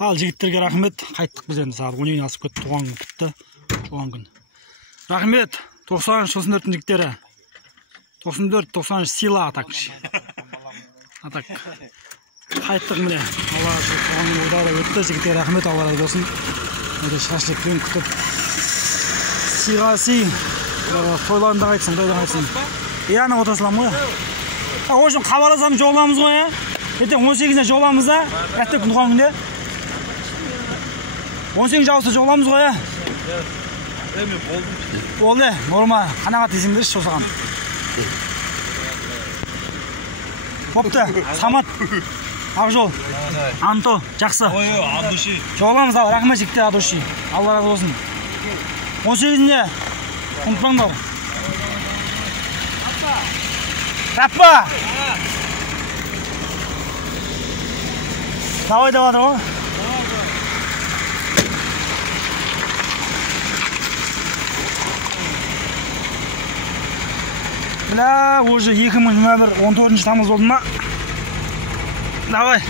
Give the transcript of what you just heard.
Ал жігіттерге рахмет. Қайттық біз енді сағат 12-ден асып кетті. Туған күн бітті. Туған күн. Рахмет. 93-94 жігіттері. 94-93 сила атак. Атак. Қайттық міне. Алла разы болсын. Туған күн ойдағыдай өтті. Жігіттерге рахмет. Алла разы болсын. Өте шашлықпен күтіп. Сыйға сый. Тойларында қайтсын, тойда қайтсын. Ана отырсылам ғой. О үшін хабарласам жоғыламыз ғой. Ертең 18-іне жоғыламыз да. Әттек туған күнде. 18 жауысы жоғыламыз ғой. Болды, норма. Қанағат десеңдерші осыған. Қопты, Самат, Ақжол, Анто, жақсы. Жоғыламыз ал, рахмет жігіттер адуши. Алла разы болсын. 18-іне ұмытпаңдар. Таппа! Давай, давай, давай. Бля, уже 2014 тамыз болды ма? Давай.